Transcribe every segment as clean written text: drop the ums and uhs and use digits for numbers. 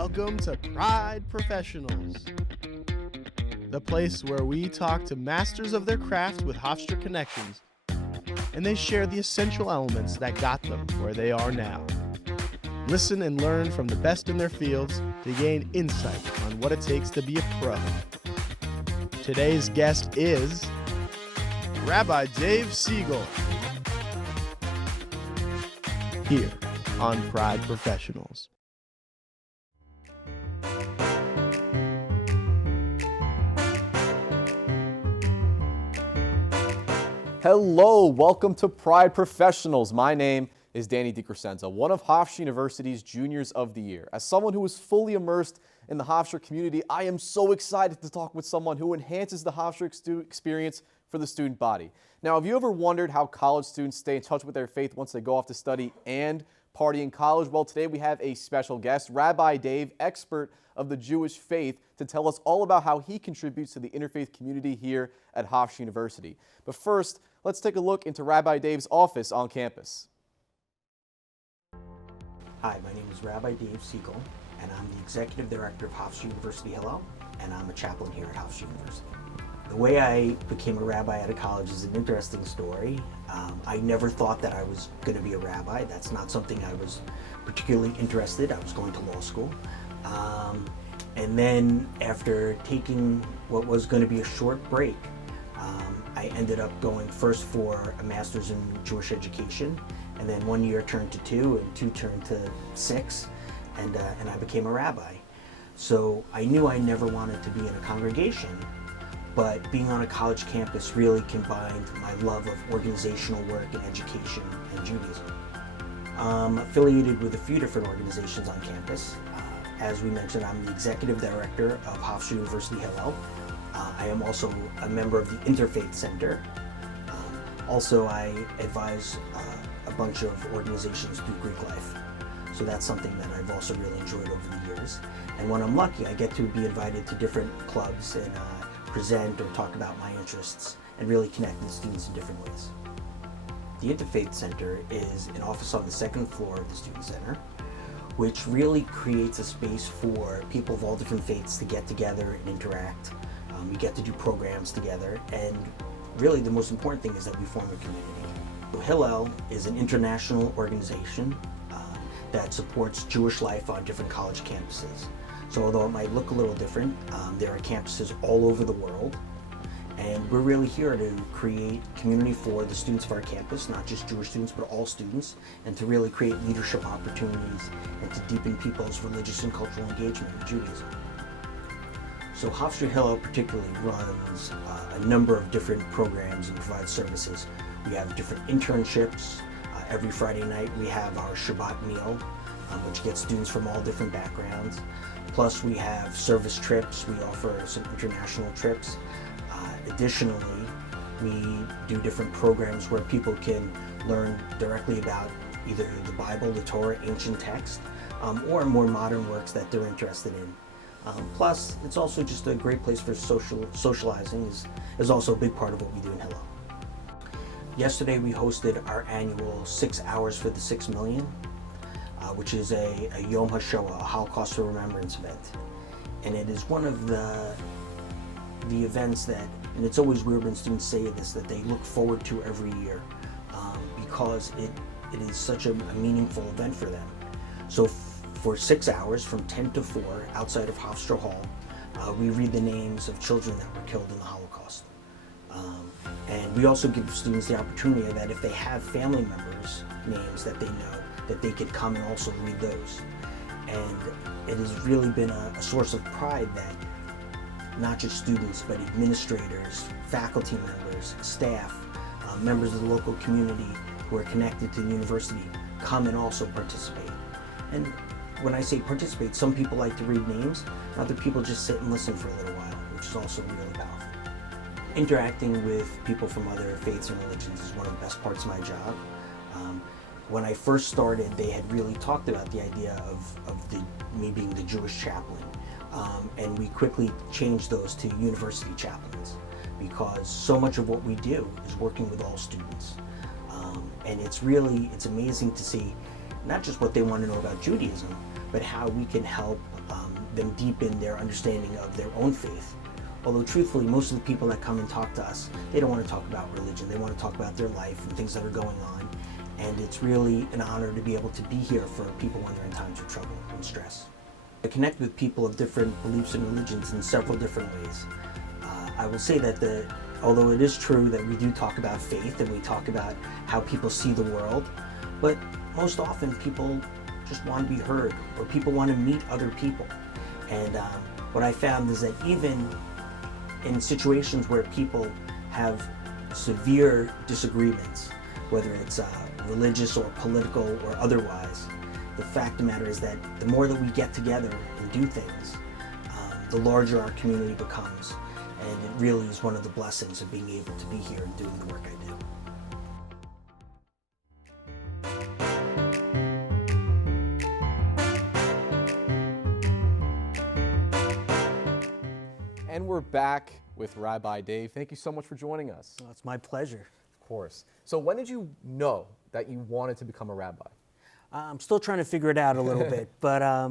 Welcome to Pride Professionals, the place where we talk to masters of their craft with Hofstra connections, and they share the essential elements that got them where they are now. Listen and learn from the best in their fields to gain insight on what it takes to be a pro. Today's guest is Rabbi Dave Siegel, here on Pride Professionals. Hello, welcome to Pride Professionals. My name is Danny DiCrescenzo, one of Hofstra University's Juniors of the Year. As someone who is fully immersed in the Hofstra community, I am so excited to talk with someone who enhances the Hofstra experience for the student body. Now, have you ever wondered how college students stay in touch with their faith once they go off to study and party in college? Well, today we have a special guest, Rabbi Dave, expert of the Jewish faith, to tell us all about how he contributes to the interfaith community here at Hofstra University. But first, let's take a look into Rabbi Dave's office on campus. Hi, my name is Rabbi Dave Siegel, and I'm the Executive Director of Hofstra University Hillel, and I'm a chaplain here at Hofstra University. The way I became a rabbi out of college is an interesting story. I never thought that I was going to be a rabbi. That's not something I was particularly interested in. I was going to law school. And then after taking what was going to be a short break, I ended up going first for a master's in Jewish education, and then 1 year turned to 2, and 2 turned to 6, and I became a rabbi. So I knew I never wanted to be in a congregation, but being on a college campus really combined my love of organizational work and education and Judaism. I'm affiliated with a few different organizations on campus. As we mentioned, I'm the Executive Director of Hofstra University Hillel. I am also a member of the Interfaith Center. Also, I advise a bunch of organizations through Greek life. So that's something that I've also really enjoyed over the years. And when I'm lucky, I get to be invited to different clubs and present or talk about my interests and really connect with students in different ways. The Interfaith Center is an office on the second floor of the Student Center, which really creates a space for people of all different faiths to get together and interact. We get to do programs together, and really the most important thing is that we form a community. So Hillel is an international organization that supports Jewish life on different college campuses. So although it might look a little different, there are campuses all over the world, and we're really here to create community for the students of our campus, not just Jewish students, but all students, and to really create leadership opportunities and to deepen people's religious and cultural engagement with Judaism. So Hofstra Hillel particularly runs a number of different programs and provides services. We have different internships. Every Friday night we have our Shabbat meal, which gets students from all different backgrounds. Plus we have service trips. We offer some international trips. Additionally, we do different programs where people can learn directly about either the Bible, the Torah, ancient text, or more modern works that they're interested in. Plus, it's also just a great place for socializing is also a big part of what we do in Hillel. Yesterday we hosted our annual 6 Hours for the 6 Million, which is a Yom HaShoah, a Holocaust Remembrance event. And it is one of the events that, and it's always weird when students say this, that they look forward to every year because it is such a meaningful event for them. So for 6 hours, from 10 to 4, outside of Hofstra Hall, we read the names of children that were killed in the Holocaust. And we also give students the opportunity that if they have family members' names that they know, that they could come and also read those. And it has really been a source of pride that not just students, but administrators, faculty members, staff, members of the local community who are connected to the university come and also participate. And when I say participate, some people like to read names, other people just sit and listen for a little while, which is also really powerful. Interacting with people from other faiths and religions is one of the best parts of my job. When I first started, they had really talked about the idea of me being the Jewish chaplain. And we quickly changed those to university chaplains because so much of what we do is working with all students. And it's amazing to see not just what they want to know about Judaism, but how we can help them deepen their understanding of their own faith. Although truthfully, most of the people that come and talk to us, they don't want to talk about religion. They want to talk about their life and things that are going on. And it's really an honor to be able to be here for people when they're in times of trouble and stress. I connect with people of different beliefs and religions in several different ways. I will say that although it is true that we do talk about faith and we talk about how people see the world, but most often people just want to be heard, or people want to meet other people. And what I found is that even in situations where people have severe disagreements, whether it's religious or political or otherwise, the fact of the matter is that the more that we get together and do things, the larger our community becomes. And it really is one of the blessings of being able to be here and doing the work I do. And we're back with Rabbi Dave. Thank you so much for joining us. Well, it's my pleasure. Of course. So when did you know that you wanted to become a rabbi? I'm still trying to figure it out a little bit, but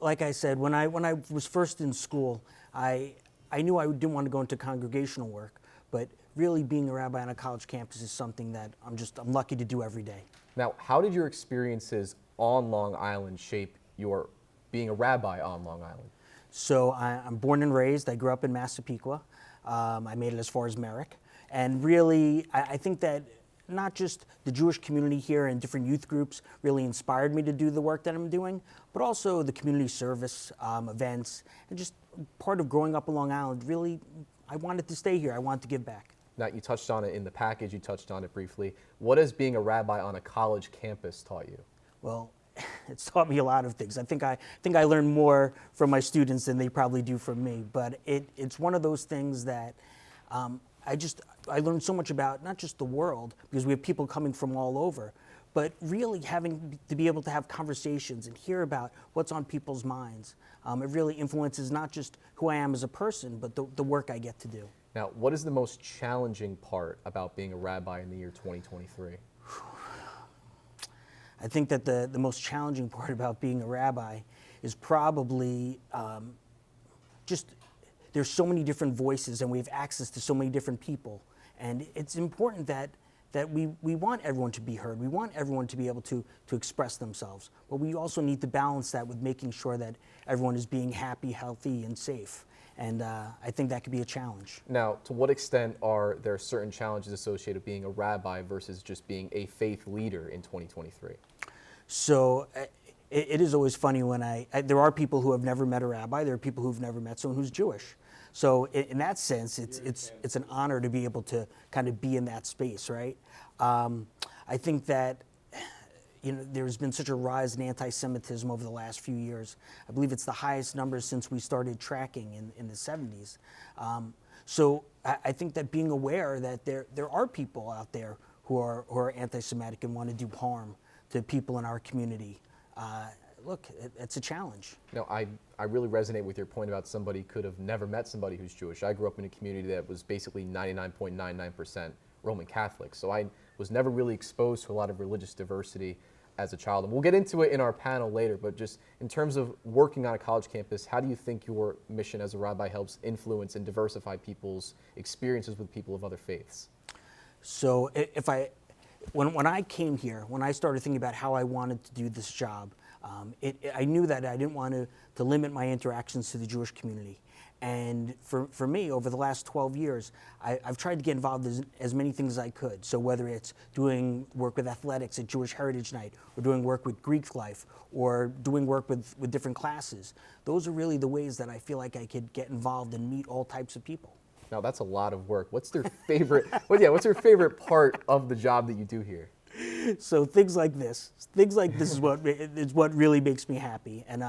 like I said, when I was first in school, I knew I didn't want to go into congregational work, but really being a rabbi on a college campus is something that I'm lucky to do every day. Now, how did your experiences on Long Island shape your being a rabbi on Long Island? So I'm born and raised. I grew up in Massapequa. I made it as far as Merrick. And really, I think that not just the Jewish community here and different youth groups really inspired me to do the work that I'm doing, but also the community service events, and just part of growing up on Long Island. Really, I wanted to stay here. I wanted to give back. Now, you touched on it in the package, you touched on it briefly. What has being a rabbi on a college campus taught you? Well, it's taught me a lot of things. I think I learned more from my students than they probably do from me, but it's one of those things that I learned so much about, not just the world, because we have people coming from all over, but really having to be able to have conversations and hear about what's on people's minds. It really influences not just who I am as a person, but the work I get to do. Now, what is the most challenging part about being a rabbi in the year 2023? I think that the most challenging part about being a rabbi is probably just there's so many different voices and we have access to so many different people. And it's important that we want everyone to be heard. We want everyone to be able to express themselves. But we also need to balance that with making sure that everyone is being happy, healthy, and safe. And I think that could be a challenge. Now, to what extent are there certain challenges associated with being a rabbi versus just being a faith leader in 2023? So it is always funny when there are people who have never met a rabbi. There are people who've never met someone who's Jewish. So in that sense, it's an honor to be able to kind of be in that space, right? I think that there's been such a rise in anti-Semitism over the last few years. I believe it's the highest number since we started tracking in the 70s. So I think that being aware that there are people out there who are anti-Semitic and want to do harm to people in our community. Look, it's a challenge. I really resonate with your point about somebody could have never met somebody who's Jewish. I grew up in a community that was basically 99.99% Roman Catholic, so I was never really exposed to a lot of religious diversity as a child. And we'll get into it in our panel later, but just in terms of working on a college campus, how do you think your mission as a rabbi helps influence and diversify people's experiences with people of other faiths? So when I came here, when I started thinking about how I wanted to do this job, I knew that I didn't want to limit my interactions to the Jewish community. And for me, over the last 12 years, I've tried to get involved in as many things as I could. So whether it's doing work with athletics at Jewish Heritage Night, or doing work with Greek life, or doing work with different classes, those are really the ways that I feel like I could get involved and meet all types of people. Now, that's a lot of work. What's your favorite, what's your favorite part of the job that you do here? So things like this is what really makes me happy. And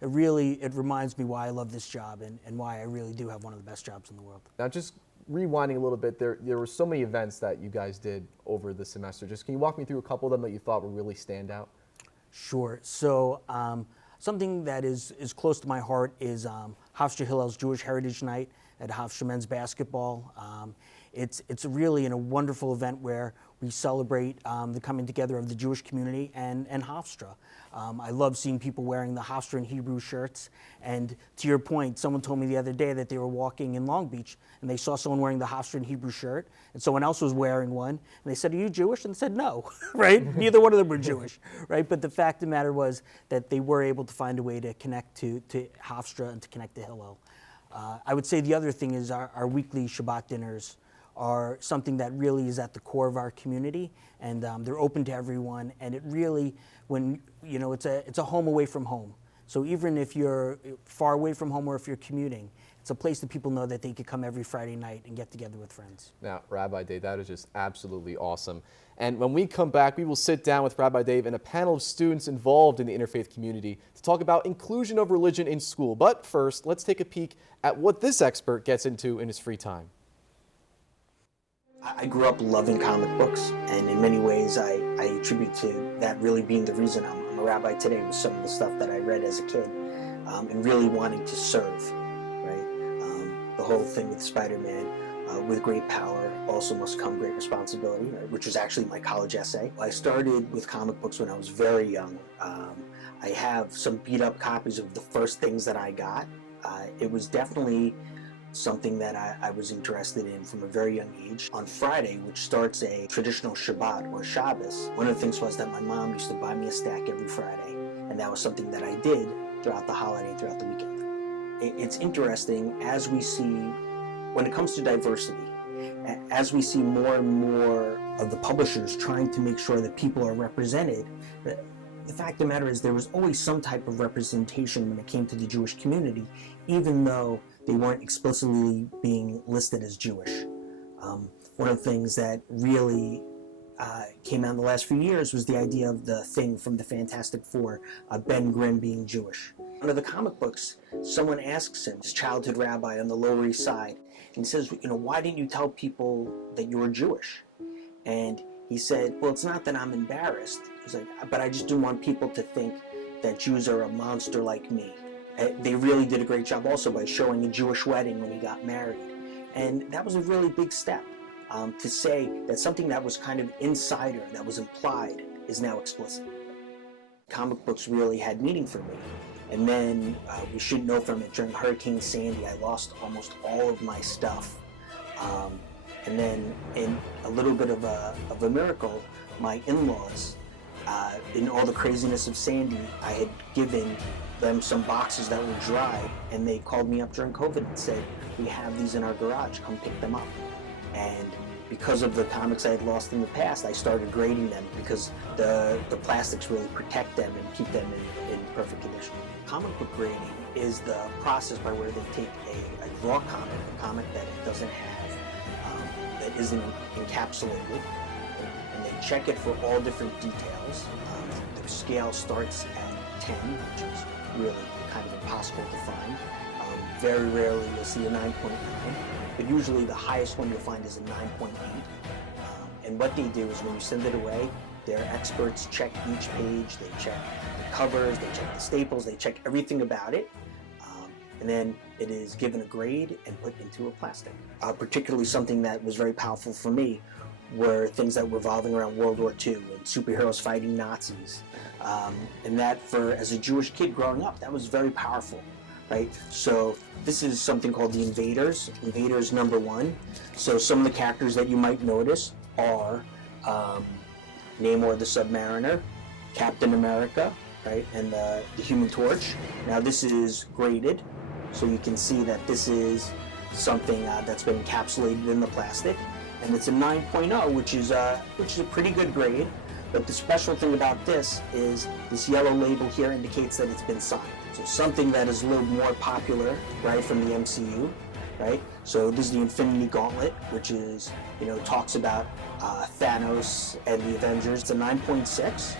it reminds me why I love this job and why I really do have one of the best jobs in the world. Now, just rewinding a little bit, there were so many events that you guys did over the semester. Just can you walk me through a couple of them that you thought were really stand out? Sure. So something that is close to my heart is Hofstra Hillel's Jewish Heritage Night at Hofstra men's basketball. It's really a wonderful event where We celebrate the coming together of the Jewish community and Hofstra. I love seeing people wearing the Hofstra and Hebrew shirts. And to your point, someone told me the other day that they were walking in Long Beach and they saw someone wearing the Hofstra and Hebrew shirt, and someone else was wearing one. And they said, "Are you Jewish?" And they said, "No," right? Neither one of them were Jewish, right? But the fact of the matter was that they were able to find a way to connect to Hofstra and to connect to Hillel. I would say the other thing is our weekly Shabbat dinners are something that really is at the core of our community, and they're open to everyone. And it really, it's a home away from home. So even if you're far away from home or if you're commuting, it's a place that people know that they could come every Friday night and get together with friends. Now, Rabbi Dave, that is just absolutely awesome. And when we come back, we will sit down with Rabbi Dave and a panel of students involved in the interfaith community to talk about inclusion of religion in school. But first, let's take a peek at what this expert gets into in his free time. I grew up loving comic books, and in many ways I attribute to that really being the reason I'm a rabbi today, was some of the stuff that I read as a kid, and really wanting to serve, right? The whole thing with Spider-Man, with great power also must come great responsibility, right? Which was actually my college essay. I started with comic books when I was very young. I have some beat up copies of the first things that I got. It was definitely something that I was interested in from a very young age. On Friday, which starts a traditional Shabbat or Shabbos, one of the things was that my mom used to buy me a stack every Friday, and that was something that I did throughout the holiday, throughout the weekend. It's interesting as we see, when it comes to diversity, as we see more and more of the publishers trying to make sure that people are represented, the fact of the matter is there was always some type of representation when it came to the Jewish community, even though they weren't explicitly being listed as Jewish. One of the things that really came out in the last few years was the idea of the Thing from the Fantastic Four, Ben Grimm being Jewish. One of the comic books, someone asks him, his childhood rabbi on the Lower East Side, and he says, "Why didn't you tell people that you were Jewish?" And he said, "Well, it's not that I'm embarrassed." He's like, "But I just didn't want people to think that Jews are a monster like me." They really did a great job also by showing a Jewish wedding when he got married. And that was a really big step, to say that something that was kind of insider, that was implied, is now explicit. Comic books really had meaning for me. And then we should know from it, during Hurricane Sandy, I lost almost all of my stuff. And then in a little bit of a miracle, my in-laws, in all the craziness of Sandy, I had given them some boxes that were dry, and they called me up during COVID and said, "We have these in our garage, come pick them up." And because of the comics I had lost in the past, I started grading them because the plastics really protect them and keep them in perfect condition. Comic book grading is the process by where they take a raw comic, a comic that it doesn't have, that isn't encapsulated, and they check it for all different details. The scale starts at 10, which is really kind of impossible to find. Very rarely you'll see a 9.9, but usually the highest one you'll find is a 9.8. And what they do is when you send it away, their experts check each page, they check the covers, they check the staples, they check everything about it, and then it is given a grade and put into a plastic. Particularly something that was very powerful for me were things that were revolving around World War II and superheroes fighting Nazis. And that, as a Jewish kid growing up, that was very powerful, right? So this is something called the Invaders, Invaders #1. So some of the characters that you might notice are Namor the Submariner, Captain America, right, and the Human Torch. Now this is graded, so you can see that this is something that's been encapsulated in the plastic. And it's a 9.0, which is a pretty good grade. But the special thing about this is this yellow label here indicates that it's been signed. So something that is a little more popular, right, from the MCU, right? So this is the Infinity Gauntlet, which is, talks about Thanos and the Avengers. It's a 9.6.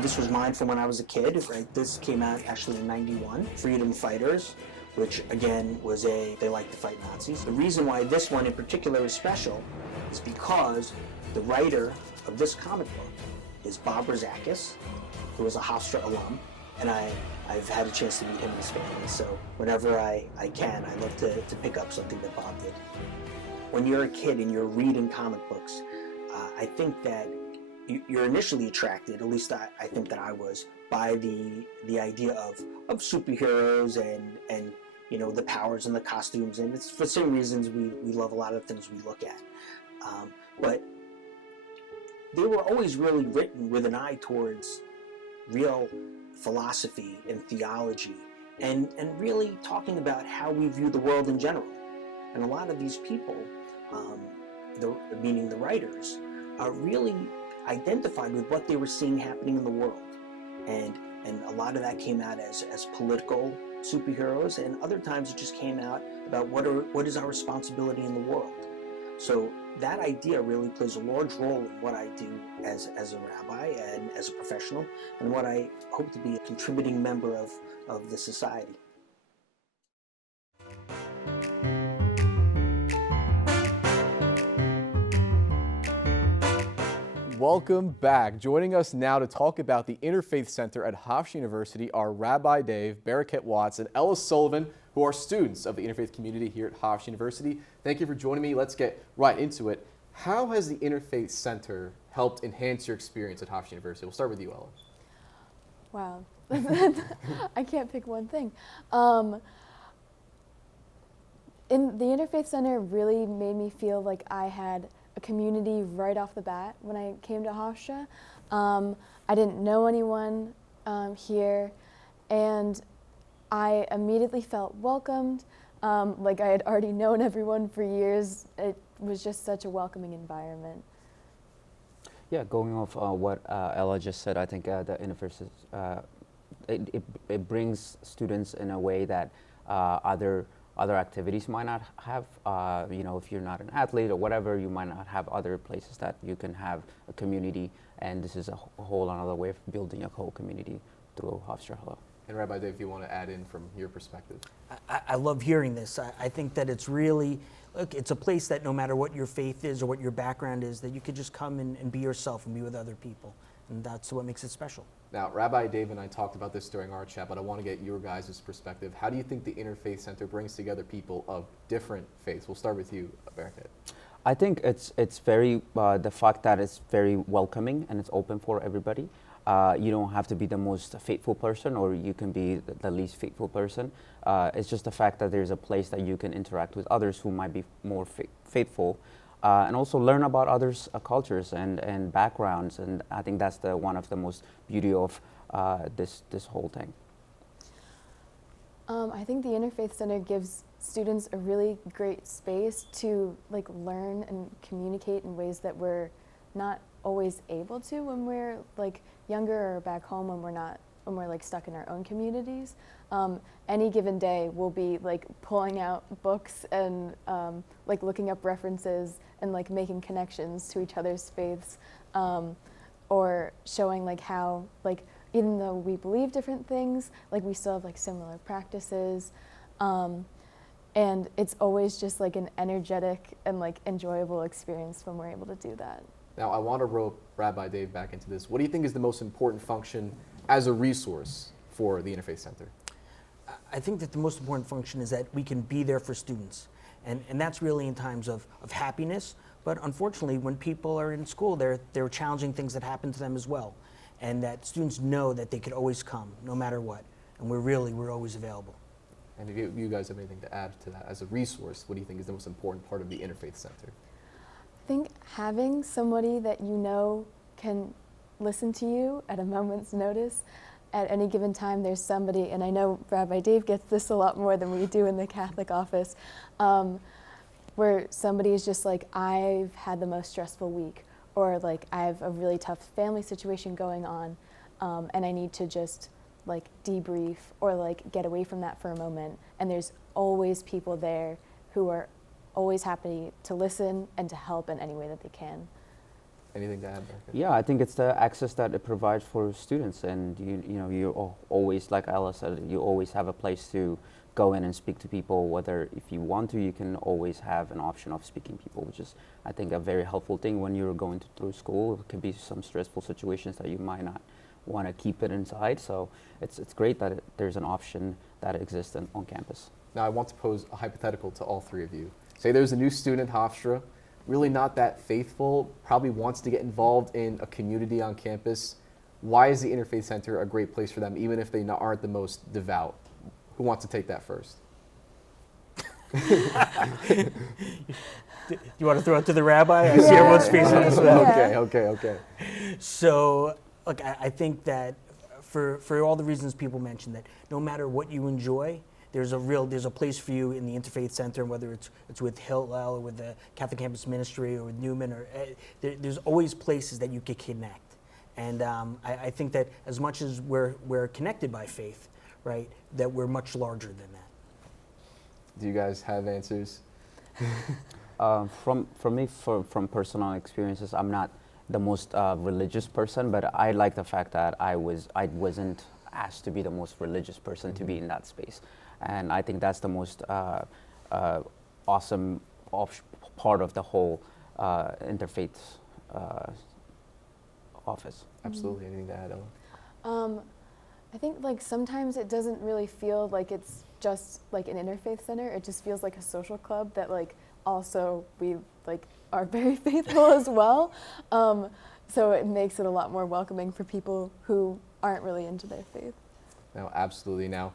This was mine from when I was a kid, right? This came out actually in '91. Freedom Fighters, which again was they like to fight Nazis. The reason why this one in particular is special is because the writer of this comic book is Bob Rozakis, who was a Hofstra alum, and I've had a chance to meet him and his family, so whenever I can, I love to pick up something that Bob did. When you're a kid and you're reading comic books, I think that you're initially attracted, at least I think that I was, by the idea of superheroes and the powers and the costumes, and it's for the same reasons we love a lot of things we look at. But they were always really written with an eye towards real philosophy and theology, and really talking about how we view the world in general. And a lot of these people, meaning the writers, are really identified with what they were seeing happening in the world. And a lot of that came out as political superheroes, and other times it just came out about what is our responsibility in the world. So that idea really plays a large role in what I do as a rabbi and as a professional, and what I hope to be a contributing member of the society. Welcome back. Joining us now to talk about the Interfaith Center at Hofstra University are Rabbi Dave, Baraket Watts, and Ella Sullivan, who are students of the interfaith community here at Hofstra University. Thank you for joining me. Let's get right into it. How has the Interfaith Center helped enhance your experience at Hofstra University? We'll start with you, Ella. Wow. I can't pick one thing. In the Interfaith Center really made me feel like I had a community right off the bat when I came to Hofstra. I didn't know anyone here, and I immediately felt welcomed, like I had already known everyone for years. It was just such a welcoming environment. Yeah, going off what Ella just said, I think the Interfaith, it brings students in a way that other activities might not have. If you're not an athlete or whatever, you might not have other places that you can have a community, and this is a whole another way of building a whole community through Hofstra. And Rabbi Dave, if you want to add in from your perspective. I love hearing this. I think that it's really, look, it's a place that no matter what your faith is or what your background is, that you could just come and be yourself and be with other people. And that's what makes it special. Now, Rabbi Dave and I talked about this during our chat, but I want to get your guys' perspective. How do you think the Interfaith Center brings together people of different faiths? We'll start with you, Baraket. I think it's very, the fact that it's very welcoming and it's open for everybody. You don't have to be the most faithful person, or you can be the least faithful person. It's just the fact that there's a place that you can interact with others who might be more faithful, and also learn about others' cultures and backgrounds. And I think that's one of the most beauty of this whole thing. I think the Interfaith Center gives students a really great space to learn and communicate in ways that we're not always able to when we're younger or back home, when we're stuck in our own communities. Any given day we'll be pulling out books and looking up references and making connections to each other's faiths, or showing how even though we believe different things, we still have similar practices, and it's always just an energetic and enjoyable experience when we're able to do that. Now, I want to rope Rabbi Dave back into this. What do you think is the most important function as a resource for the Interfaith Center? I think that the most important function is that we can be there for students. And that's really in times of happiness. But unfortunately, when people are in school, there are challenging things that happen to them as well. And that students know that they could always come, no matter what. And we're always available. And if you guys have anything to add to that, as a resource, what do you think is the most important part of the Interfaith Center? I think having somebody that you know can listen to you at a moment's notice. At any given time, there's somebody, and I know Rabbi Dave gets this a lot more than we do in the Catholic office, where somebody is just I've had the most stressful week, or I have a really tough family situation going on, and I need to just debrief or get away from that for a moment. And there's always people there who are always happy to listen and to help in any way that they can. Anything to add, Baraket? Yeah, I think it's the access that it provides for students, and you always, like Ella said, you always have a place to go in and speak to people. Whether if you want to, you can always have an option of speaking to people, which is, I think, a very helpful thing when you're going through school. It could be some stressful situations that you might not want to keep it inside. So it's great that there's an option that exists on campus. Now, I want to pose a hypothetical to all three of you. Say there's a new student at Hofstra. really not that faithful, probably wants to get involved in a community on campus, why is the Interfaith Center a great place for them, even if they aren't the most devout? Who wants to take that first? You want to throw it to the rabbi? I see everyone's face on this one. Okay. So, look, I think that for all the reasons people mentioned, that no matter what you enjoy, there's a place for you in the Interfaith Center, whether it's with Hillel or with the Catholic Campus Ministry or with Newman, or there's always places that you could connect. And I think that as much as we're connected by faith, right, that we're much larger than that. Do you guys have answers? From personal experiences, I'm not the most religious person, but I like the fact that I wasn't asked to be the most religious person to be in that space, and I think that's the most awesome part of the whole interfaith office. Absolutely. Anything to add, Ella? I think like sometimes it doesn't really feel like it's just like an interfaith center. It just feels like a social club that like also we like are very faithful as well. So it makes it a lot more welcoming for people who aren't really into their faith. No, absolutely. Now,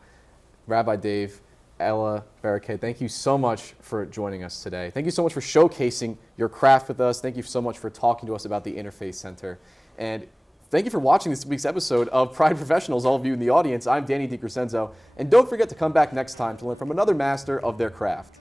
Rabbi Dave, Ella, Barricade, thank you so much for joining us today. Thank you so much for showcasing your craft with us. Thank you so much for talking to us about the Interfaith Center. And thank you for watching this week's episode of Pride Professionals, all of you in the audience. I'm Danny DiCrescenzo. And don't forget to come back next time to learn from another master of their craft.